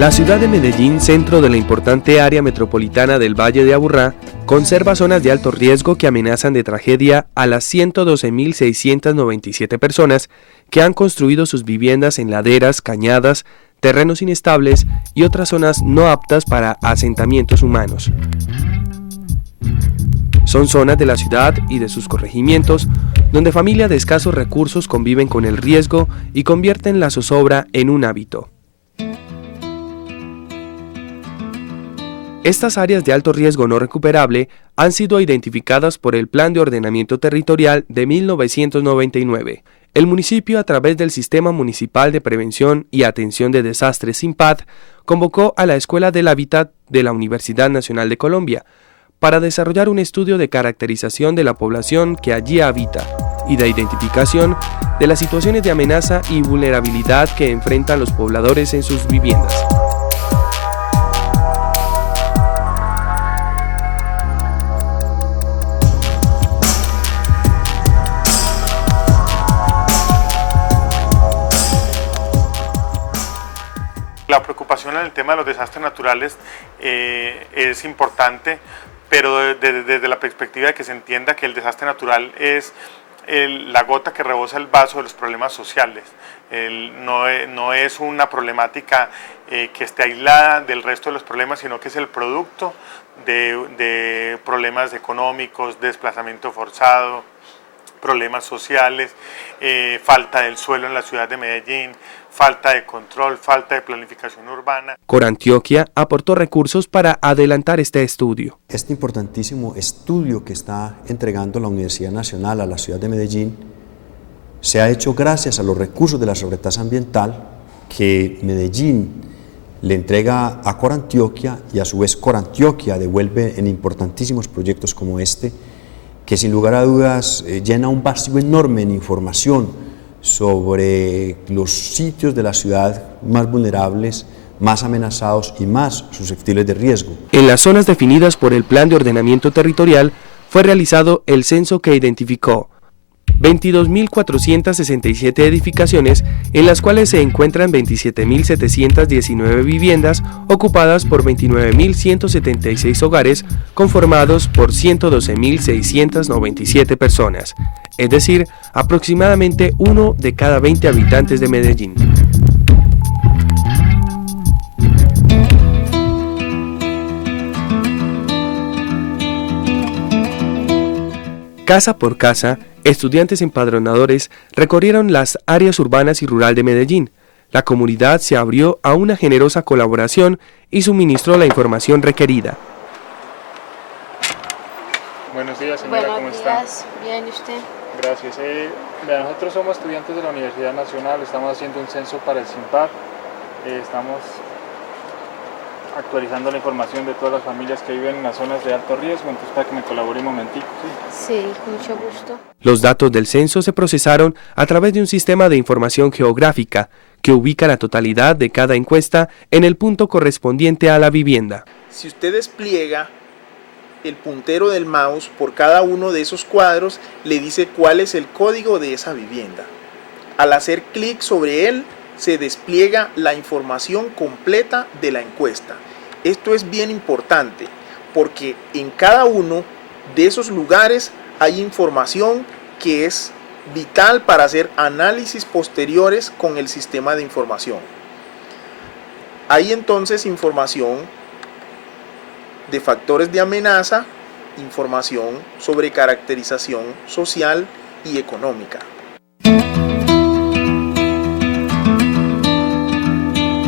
La ciudad de Medellín, centro de la importante área metropolitana del Valle de Aburrá, conserva zonas de alto riesgo que amenazan de tragedia a las 112.697 personas que han construido sus viviendas en laderas, cañadas, terrenos inestables y otras zonas no aptas para asentamientos humanos. Son zonas de la ciudad y de sus corregimientos donde familias de escasos recursos conviven con el riesgo y convierten la zozobra en un hábito. Estas áreas de alto riesgo no recuperable han sido identificadas por el Plan de Ordenamiento Territorial de 1999. El municipio, a través del Sistema Municipal de Prevención y Atención de Desastres SIMPAD, convocó a la Escuela del Hábitat de la Universidad Nacional de Colombia para desarrollar un estudio de caracterización de la población que allí habita y de identificación de las situaciones de amenaza y vulnerabilidad que enfrentan los pobladores en sus viviendas. La preocupación en el tema de los desastres naturales es importante, pero desde la perspectiva de que se entienda que el desastre natural es la gota que rebosa el vaso de los problemas sociales. No es una problemática que esté aislada del resto de los problemas, sino que es el producto de problemas económicos, desplazamiento forzado, problemas sociales, falta del suelo en la ciudad de Medellín, falta de control, falta de planificación urbana. Corantioquia aportó recursos para adelantar este estudio. Este importantísimo estudio que está entregando la Universidad Nacional a la ciudad de Medellín se ha hecho gracias a los recursos de la sobretasa ambiental que Medellín le entrega a Corantioquia y a su vez Corantioquia devuelve en importantísimos proyectos como este, que sin lugar a dudas llena un vacío enorme en información sobre los sitios de la ciudad más vulnerables, más amenazados y más susceptibles de riesgo. En las zonas definidas por el Plan de Ordenamiento Territorial fue realizado el censo que identificó 22.467 edificaciones, en las cuales se encuentran 27.719 viviendas ocupadas por 29.176 hogares conformados por 112.697 personas, es decir, aproximadamente 1 de cada 20 habitantes de Medellín. Casa por casa, estudiantes empadronadores recorrieron las áreas urbanas y rural de Medellín. La comunidad se abrió a una generosa colaboración y suministró la información requerida. Buenos días, señora, ¿cómo está? Buenos días, bien, ¿y usted? Gracias. Nosotros somos estudiantes de la Universidad Nacional, estamos haciendo un censo para el SIMPAD, estamos actualizando la información de todas las familias que viven en las zonas de alto riesgo, entonces para que me colabore un momentico. Sí, con mucho gusto. Los datos del censo se procesaron a través de un sistema de información geográfica que ubica la totalidad de cada encuesta en el punto correspondiente a la vivienda. Si usted despliega el puntero del mouse por cada uno de esos cuadros, le dice cuál es el código de esa vivienda. Al hacer clic sobre él, se despliega la información completa de la encuesta. Esto es bien importante porque en cada uno de esos lugares hay información que es vital para hacer análisis posteriores con el sistema de información. Hay entonces información de factores de amenaza, información sobre caracterización social y económica.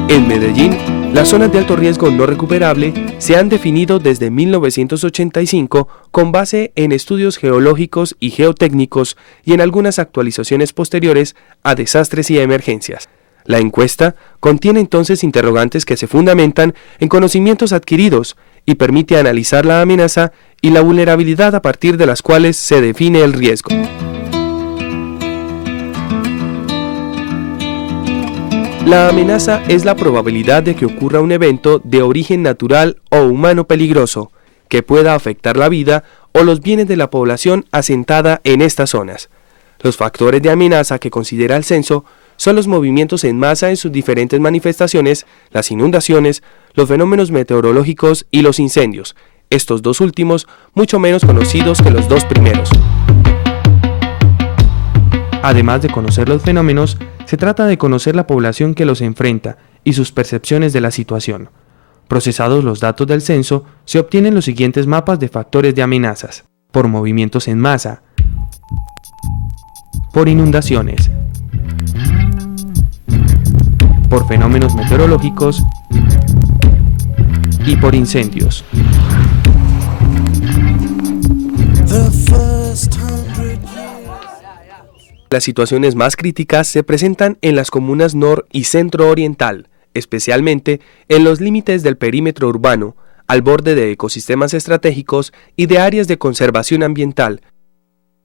En Medellín, las zonas de alto riesgo no recuperable se han definido desde 1985 con base en estudios geológicos y geotécnicos y en algunas actualizaciones posteriores a desastres y emergencias. La encuesta contiene entonces interrogantes que se fundamentan en conocimientos adquiridos y permite analizar la amenaza y la vulnerabilidad a partir de las cuales se define el riesgo. La amenaza es la probabilidad de que ocurra un evento de origen natural o humano peligroso que pueda afectar la vida o los bienes de la población asentada en estas zonas. Los factores de amenaza que considera el censo son los movimientos en masa en sus diferentes manifestaciones, las inundaciones, los fenómenos meteorológicos y los incendios, estos dos últimos mucho menos conocidos que los dos primeros. Además de conocer los fenómenos, se trata de conocer la población que los enfrenta y sus percepciones de la situación. Procesados los datos del censo, se obtienen los siguientes mapas de factores de amenazas: por movimientos en masa, por inundaciones, por fenómenos meteorológicos y por incendios. Las situaciones más críticas se presentan en las comunas nor y centro-oriental, especialmente en los límites del perímetro urbano, al borde de ecosistemas estratégicos y de áreas de conservación ambiental,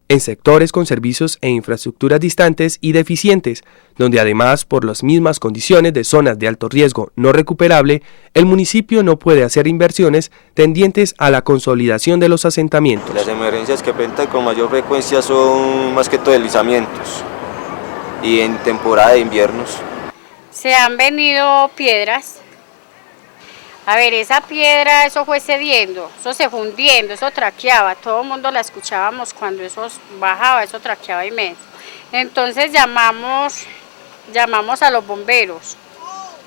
en sectores con servicios e infraestructuras distantes y deficientes, donde además, por las mismas condiciones de zonas de alto riesgo no recuperable, el municipio no puede hacer inversiones tendientes a la consolidación de los asentamientos. Las emergencias que presentan con mayor frecuencia son más que todo deslizamientos y en temporada de inviernos. Se han venido piedras. A ver, esa piedra, eso fue cediendo, eso se fue hundiendo, eso traqueaba, todo el mundo la escuchábamos cuando eso bajaba, eso traqueaba inmenso. Entonces llamamos a los bomberos,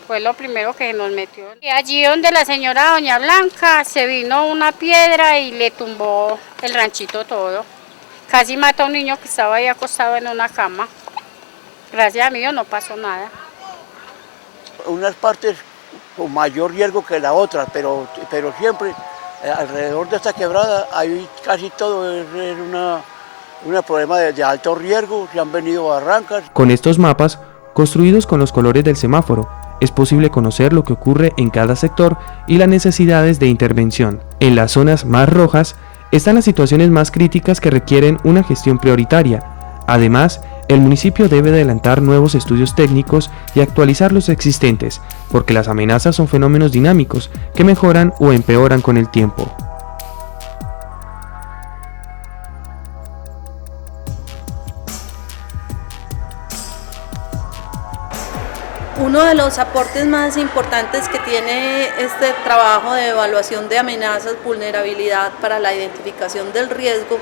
fue lo primero que nos metió. Y allí donde la señora Doña Blanca se vino una piedra y le tumbó el ranchito todo. Casi mata a un niño que estaba ahí acostado en una cama. Gracias a Dios no pasó nada. Unas partes con mayor riesgo que la otra, pero siempre alrededor de esta quebrada hay casi todo es un problema de alto riesgo, se han venido barrancas. Con estos mapas, construidos con los colores del semáforo, es posible conocer lo que ocurre en cada sector y las necesidades de intervención. En las zonas más rojas están las situaciones más críticas que requieren una gestión prioritaria. Además, el municipio debe adelantar nuevos estudios técnicos y actualizar los existentes, porque las amenazas son fenómenos dinámicos que mejoran o empeoran con el tiempo. Uno de los aportes más importantes que tiene este trabajo de evaluación de amenazas, vulnerabilidad para la identificación del riesgo,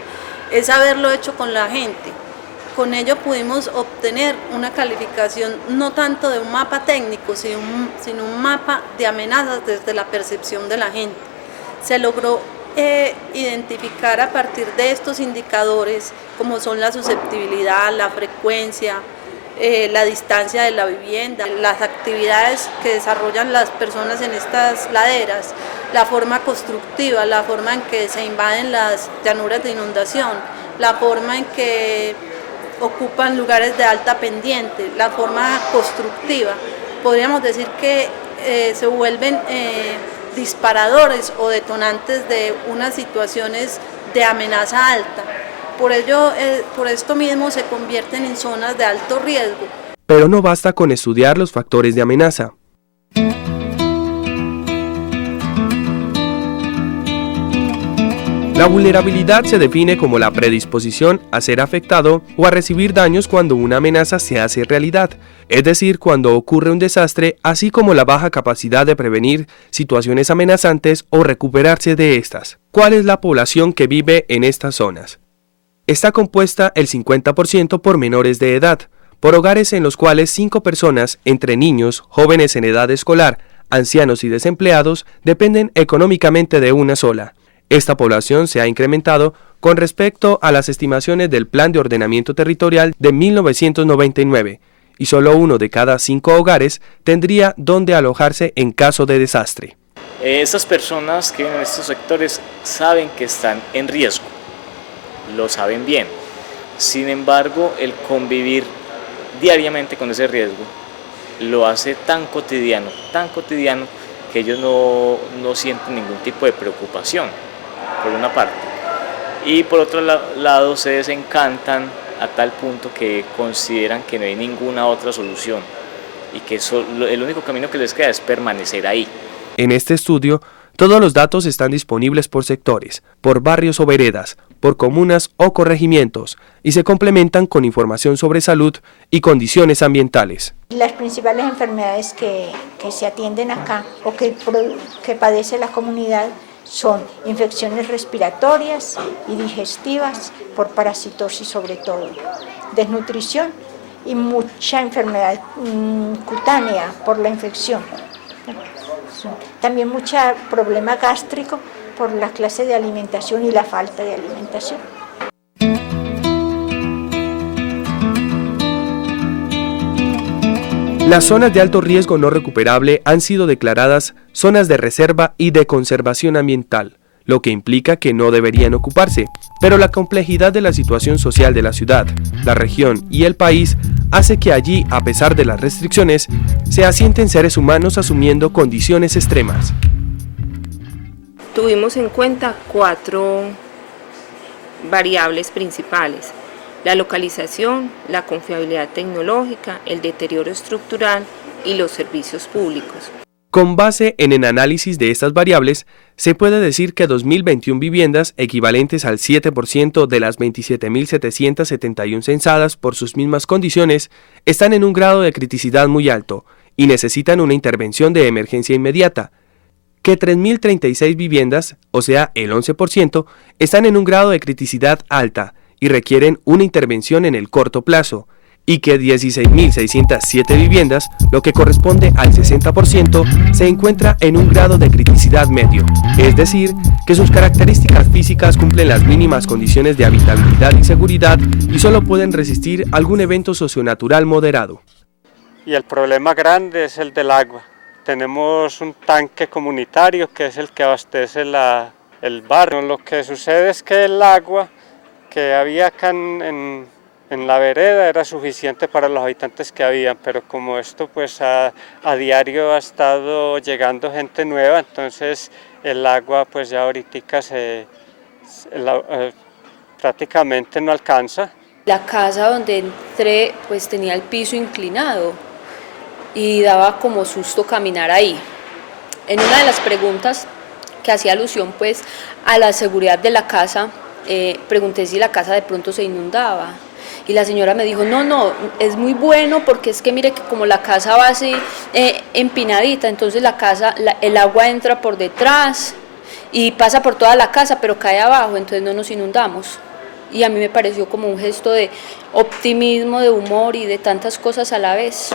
es haberlo hecho con la gente. Con ello pudimos obtener una calificación no tanto de un mapa técnico, sino un mapa de amenazas desde la percepción de la gente. Se logró identificar a partir de estos indicadores, como son la susceptibilidad, la frecuencia, la distancia de la vivienda, las actividades que desarrollan las personas en estas laderas, la forma constructiva, la forma en que se invaden las llanuras de inundación, la forma en que ocupan lugares de alta pendiente, la forma constructiva. Podríamos decir que se vuelven disparadores o detonantes de unas situaciones de amenaza alta. Por ello, por esto mismo se convierten en zonas de alto riesgo. Pero no basta con estudiar los factores de amenaza. La vulnerabilidad se define como la predisposición a ser afectado o a recibir daños cuando una amenaza se hace realidad, es decir, cuando ocurre un desastre, así como la baja capacidad de prevenir situaciones amenazantes o recuperarse de estas. ¿Cuál es la población que vive en estas zonas? Está compuesta el 50% por menores de edad, por hogares en los cuales 5 personas, entre niños, jóvenes en edad escolar, ancianos y desempleados, dependen económicamente de una sola. Esta población se ha incrementado con respecto a las estimaciones del Plan de Ordenamiento Territorial de 1999, y solo 1 de cada 5 hogares tendría donde alojarse en caso de desastre. Estas personas que viven en estos sectores saben que están en riesgo, lo saben bien. Sin embargo, el convivir diariamente con ese riesgo lo hace tan cotidiano que ellos no sienten ningún tipo de preocupación, por una parte. Y por otro lado se desencantan a tal punto que consideran que no hay ninguna otra solución y que el único camino que les queda es permanecer ahí. En este estudio, todos los datos están disponibles por sectores, por barrios o veredas, por comunas o corregimientos y se complementan con información sobre salud y condiciones ambientales. Las principales enfermedades que se atienden acá o que padece la comunidad son infecciones respiratorias y digestivas por parasitosis sobre todo, desnutrición y mucha enfermedad cutánea por la infección. También mucho problema gástrico por la clase de alimentación y la falta de alimentación. Las zonas de alto riesgo no recuperable han sido declaradas zonas de reserva y de conservación ambiental, lo que implica que no deberían ocuparse, pero la complejidad de la situación social de la ciudad, la región y el país hace que allí, a pesar de las restricciones, se asienten seres humanos asumiendo condiciones extremas. Tuvimos en cuenta 4 variables principales: la localización, la confiabilidad tecnológica, el deterioro estructural y los servicios públicos. Con base en el análisis de estas variables, se puede decir que 2.021 viviendas, equivalentes al 7% de las 27.771 censadas por sus mismas condiciones, están en un grado de criticidad muy alto y necesitan una intervención de emergencia inmediata, que 3.036 viviendas, o sea el 11%, están en un grado de criticidad alta y requieren una intervención en el corto plazo, y que 16.607 viviendas, lo que corresponde al 60%, se encuentra en un grado de criticidad medio, es decir, que sus características físicas cumplen las mínimas condiciones de habitabilidad y seguridad y solo pueden resistir algún evento socionatural moderado. Y el problema grande es el del agua. Tenemos un tanque comunitario que es el que abastece el barrio. Lo que sucede es que el agua que había acá en la vereda era suficiente para los habitantes que habían, pero como esto pues a diario ha estado llegando gente nueva, entonces el agua pues ya ahorita prácticamente no alcanza. La casa donde entré pues tenía el piso inclinado y daba como susto caminar ahí. En una de las preguntas que hacía alusión pues a la seguridad de la casa, pregunté si la casa de pronto se inundaba y la señora me dijo, no, es muy bueno porque es que mire que como la casa va así empinadita, entonces el agua entra por detrás y pasa por toda la casa pero cae abajo, entonces no nos inundamos. Y a mí me pareció como un gesto de optimismo, de humor y de tantas cosas a la vez.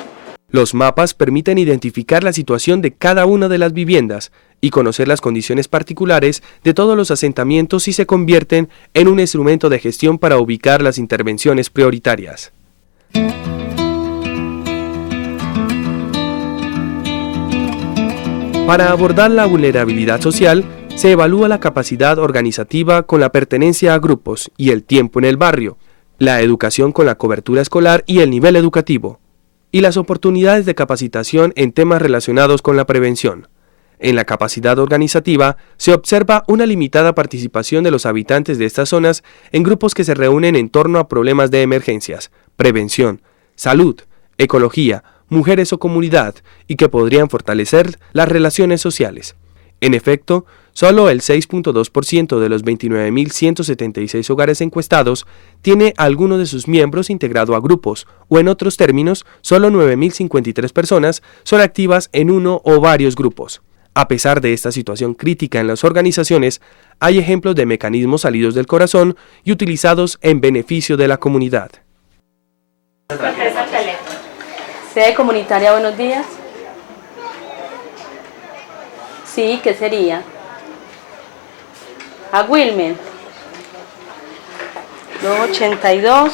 Los mapas permiten identificar la situación de cada una de las viviendas y conocer las condiciones particulares de todos los asentamientos y se convierten en un instrumento de gestión para ubicar las intervenciones prioritarias. Para abordar la vulnerabilidad social, se evalúa la capacidad organizativa con la pertenencia a grupos y el tiempo en el barrio, la educación con la cobertura escolar y el nivel educativo, y las oportunidades de capacitación en temas relacionados con la prevención. En la capacidad organizativa se observa una limitada participación de los habitantes de estas zonas en grupos que se reúnen en torno a problemas de emergencias, prevención, salud, ecología, mujeres o comunidad y que podrían fortalecer las relaciones sociales. En efecto, solo el 6.2% de los 29.176 hogares encuestados tiene a alguno de sus miembros integrado a grupos, o en otros términos, solo 9.053 personas son activas en uno o varios grupos. A pesar de esta situación crítica en las organizaciones, hay ejemplos de mecanismos salidos del corazón y utilizados en beneficio de la comunidad. Sede comunitaria, buenos días. Sí, ¿qué sería? A Wilmer. 282.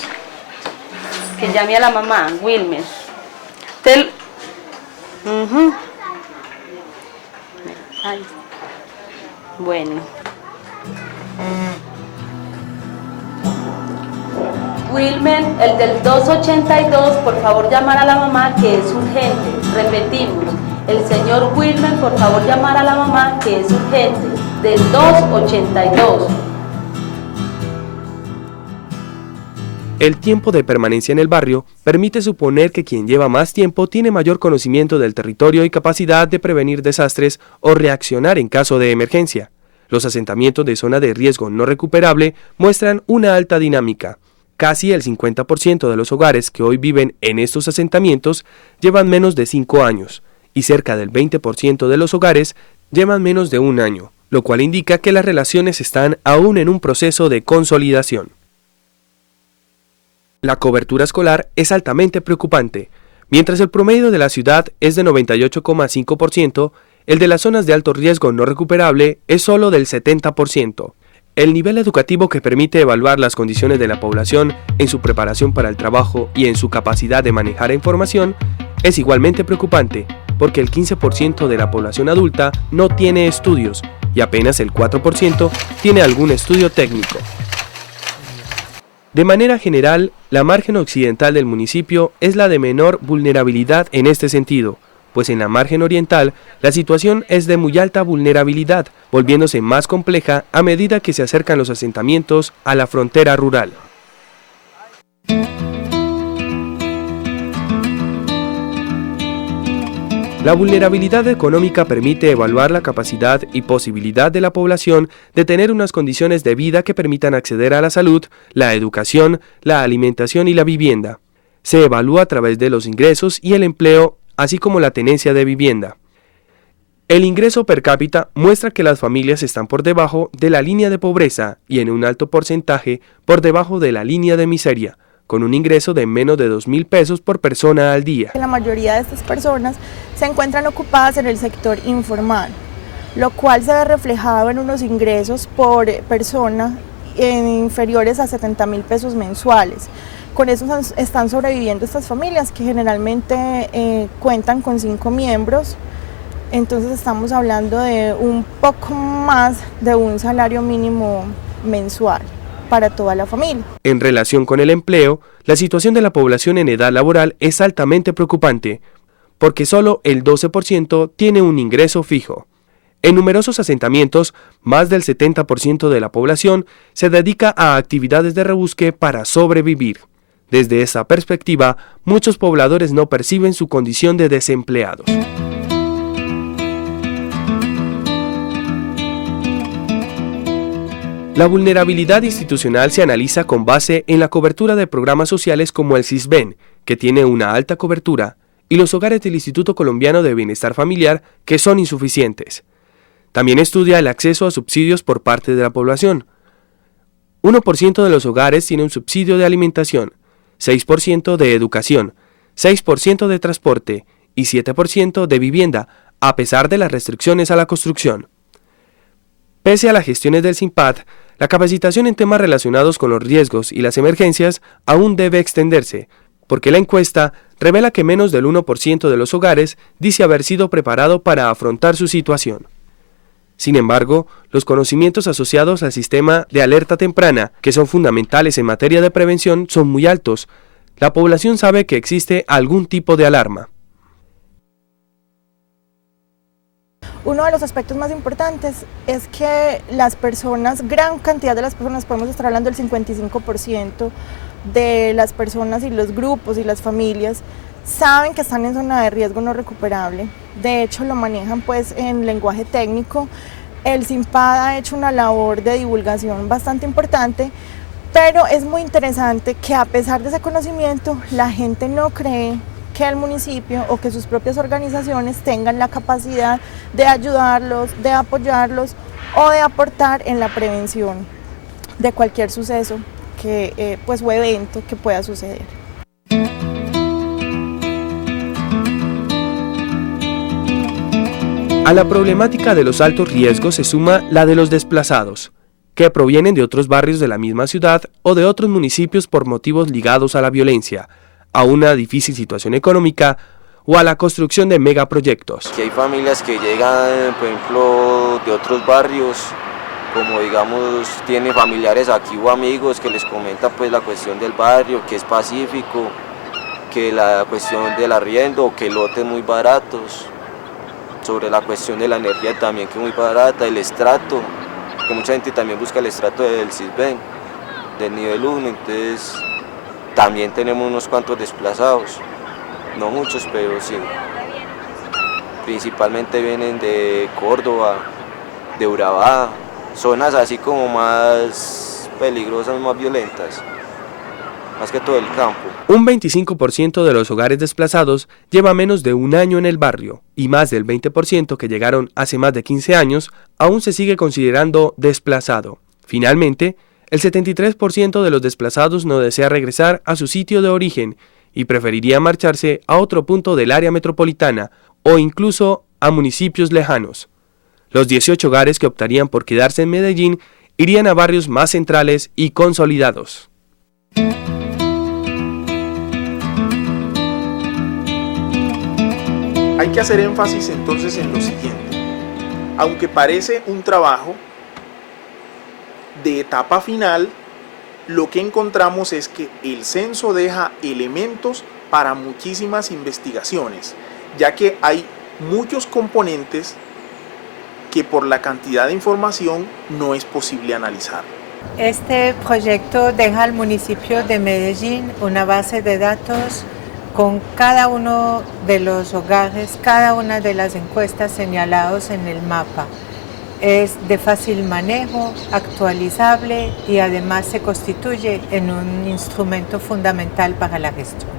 Que llame a la mamá, Wilmer. Ay. Bueno. Wilmer, el del 282, por favor llamar a la mamá que es urgente. Repetimos, el señor Wilmer, por favor llamar a la mamá que es urgente, del 282. El tiempo de permanencia en el barrio permite suponer que quien lleva más tiempo tiene mayor conocimiento del territorio y capacidad de prevenir desastres o reaccionar en caso de emergencia. Los asentamientos de zona de riesgo no recuperable muestran una alta dinámica. Casi el 50% de los hogares que hoy viven en estos asentamientos llevan menos de 5 años y cerca del 20% de los hogares llevan menos de 1 año, lo cual indica que las relaciones están aún en un proceso de consolidación. La cobertura escolar es altamente preocupante. Mientras el promedio de la ciudad es de 98,5%, el de las zonas de alto riesgo no recuperable es solo del 70%. El nivel educativo que permite evaluar las condiciones de la población en su preparación para el trabajo y en su capacidad de manejar información es igualmente preocupante, porque el 15% de la población adulta no tiene estudios y apenas el 4% tiene algún estudio técnico. De manera general, la margen occidental del municipio es la de menor vulnerabilidad en este sentido, pues en la margen oriental la situación es de muy alta vulnerabilidad, volviéndose más compleja a medida que se acercan los asentamientos a la frontera rural. La vulnerabilidad económica permite evaluar la capacidad y posibilidad de la población de tener unas condiciones de vida que permitan acceder a la salud, la educación, la alimentación y la vivienda. Se evalúa a través de los ingresos y el empleo, así como la tenencia de vivienda. El ingreso per cápita muestra que las familias están por debajo de la línea de pobreza y en un alto porcentaje por debajo de la línea de miseria, con un ingreso de menos de 2.000 pesos por persona al día. La mayoría de estas personas se encuentran ocupadas en el sector informal, lo cual se ve reflejado en unos ingresos por persona inferiores a 70.000 pesos mensuales. Con eso están sobreviviendo estas familias que generalmente cuentan con 5 miembros, entonces estamos hablando de un poco más de un salario mínimo mensual para toda la familia. En relación con el empleo, la situación de la población en edad laboral es altamente preocupante, porque solo el 12% tiene un ingreso fijo. En numerosos asentamientos, más del 70% de la población se dedica a actividades de rebusque para sobrevivir. Desde esa perspectiva, muchos pobladores no perciben su condición de desempleados. La vulnerabilidad institucional se analiza con base en la cobertura de programas sociales como el SISBEN, que tiene una alta cobertura, y los hogares del Instituto Colombiano de Bienestar Familiar, que son insuficientes. También estudia el acceso a subsidios por parte de la población. 1% de los hogares tiene un subsidio de alimentación, 6% de educación, 6% de transporte y 7% de vivienda, a pesar de las restricciones a la construcción. Pese a las gestiones del SINPAD, la capacitación en temas relacionados con los riesgos y las emergencias aún debe extenderse, porque la encuesta revela que menos del 1% de los hogares dice haber sido preparado para afrontar su situación. Sin embargo, los conocimientos asociados al sistema de alerta temprana, que son fundamentales en materia de prevención, son muy altos. La población sabe que existe algún tipo de alarma. Uno de los aspectos más importantes es que las personas, gran cantidad de las personas, podemos estar hablando del 55% de las personas y los grupos y las familias, saben que están en zona de riesgo no recuperable. De hecho, lo manejan pues en lenguaje técnico. El SINPAD ha hecho una labor de divulgación bastante importante, pero es muy interesante que a pesar de ese conocimiento, la gente no cree que el municipio o que sus propias organizaciones tengan la capacidad de ayudarlos, de apoyarlos o de aportar en la prevención de cualquier suceso que, o evento que pueda suceder. A la problemática de los altos riesgos se suma la de los desplazados, que provienen de otros barrios de la misma ciudad o de otros municipios por motivos ligados a la violencia, a una difícil situación económica o a la construcción de megaproyectos. Que hay familias que llegan, por ejemplo, de otros barrios, como digamos, tienen familiares aquí o amigos que les comentan pues la cuestión del barrio, que es pacífico, que la cuestión del arriendo, que lotes muy baratos, sobre la cuestión de la energía también que es muy barata, el estrato, que mucha gente también busca el estrato del SISBEN, del nivel 1, entonces también tenemos unos cuantos desplazados, no muchos, pero sí. Principalmente vienen de Córdoba, de Urabá, zonas así como más peligrosas, más violentas, más que todo el campo. Un 25% de los hogares desplazados lleva menos de un año en el barrio y más del 20% que llegaron hace más de 15 años aún se sigue considerando desplazado. Finalmente, el 73% de los desplazados no desea regresar a su sitio de origen y preferiría marcharse a otro punto del área metropolitana o incluso a municipios lejanos. Los 18 hogares que optarían por quedarse en Medellín irían a barrios más centrales y consolidados. Hay que hacer énfasis entonces en lo siguiente. Aunque parece un trabajo de etapa final, lo que encontramos es que el censo deja elementos para muchísimas investigaciones, ya que hay muchos componentes que por la cantidad de información no es posible analizar. Este proyecto deja al municipio de Medellín una base de datos con cada uno de los hogares, cada una de las encuestas señalados en el mapa. Es de fácil manejo, actualizable y además se constituye en un instrumento fundamental para la gestión.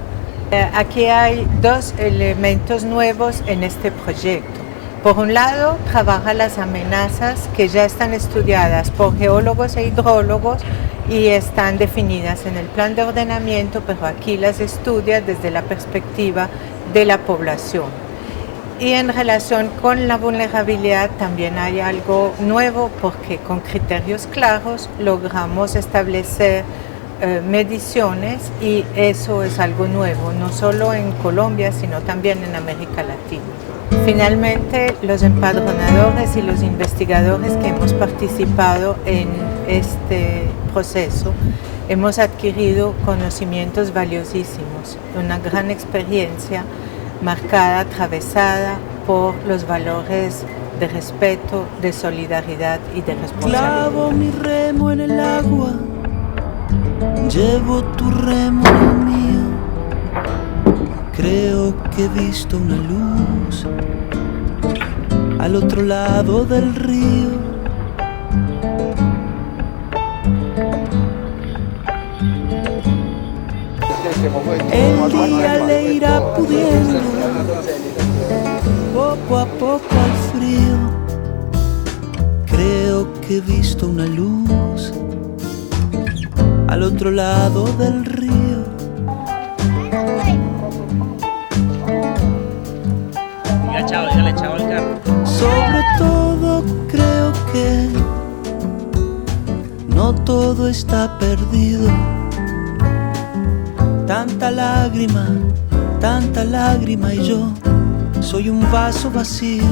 Aquí hay dos elementos nuevos en este proyecto. Por un lado, trabaja las amenazas que ya están estudiadas por geólogos e hidrólogos y están definidas en el plan de ordenamiento, pero aquí las estudia desde la perspectiva de la población. Y en relación con la vulnerabilidad también hay algo nuevo porque con criterios claros logramos establecer mediciones y eso es algo nuevo, no solo en Colombia, sino también en América Latina. Finalmente, los empadronadores y los investigadores que hemos participado en este proceso hemos adquirido conocimientos valiosísimos, una gran experiencia marcada, atravesada por los valores de respeto, de solidaridad y de responsabilidad. Clavo mi remo en el agua, llevo tu remo en el mío. Creo que he visto una luz al otro lado del río. El día le irá pudiendo poco a poco al frío. Creo que he visto una luz al otro lado del río. Sobre todo creo que no todo está perdido. Tanta lágrima y yo soy un vaso vacío.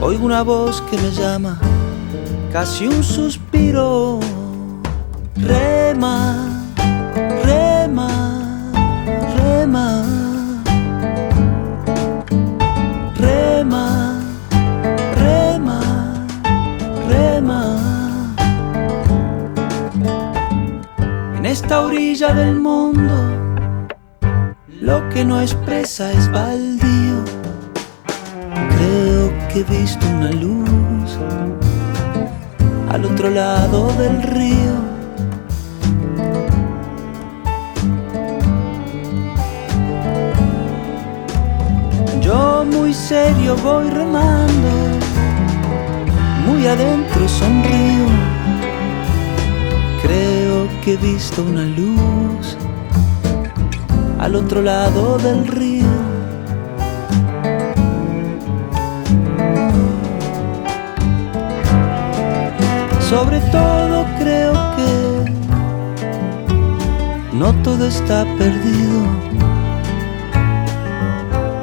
Oigo una voz que me llama, casi un suspiro. Rema, rema, rema. Rema, rema, rema. En esta orilla del mundo, lo que no expresa es baldío. Creo que he visto una luz al otro lado del río. Yo muy serio voy remando, muy adentro sonrío. Creo que he visto una luz al otro lado del río. Sobre todo creo que no todo está perdido.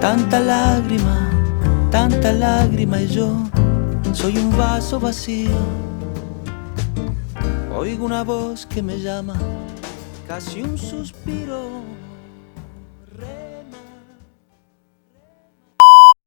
Tanta lágrima y yo soy un vaso vacío. Oigo una voz que me llama, casi un suspiro.